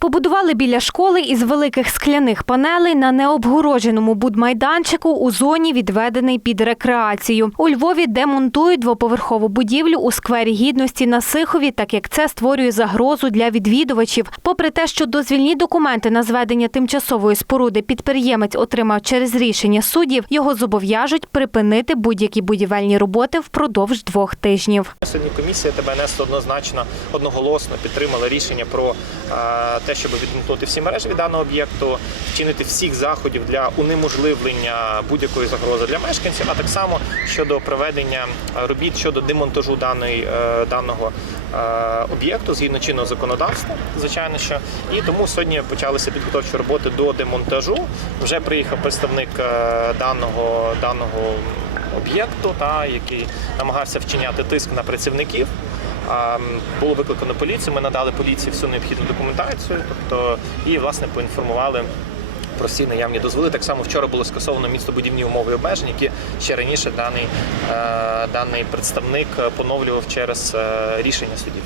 Побудували біля школи із великих скляних панелей на необгороженому будмайданчику у зоні, відведений під рекреацію. У Львові демонтують двоповерхову будівлю у сквері гідності на Сихові, так як це створює загрозу для відвідувачів. Попри те, що дозвільні документи на зведення тимчасової споруди підприємець отримав через рішення суддів, його зобов'яжуть припинити будь-які будівельні роботи впродовж двох тижнів. Сьогодні комісія ТБНС однозначно одноголосно підтримала рішення про е, те, щоб відмкнути всі мережі від даного об'єкту, вчинити всіх заходів для унеможливлення будь-якої загрози для мешканців, а так само щодо проведення робіт щодо демонтажу даної, е, даного е, об'єкту згідно чинного законодавства, звичайно, що і тому сьогодні почалися підготовчі роботи до демонтажу. Вже приїхав представник е, даного даного об'єкту, та який намагався вчиняти тиск на працівників. Було викликано поліцію. Ми надали поліції всю необхідну документацію, тобто і власне поінформували. Про всі наявні дозволи. Так само вчора було скасовано містобудівні умови і обмежень, які ще раніше даний, е, даний представник поновлював через е, рішення судів.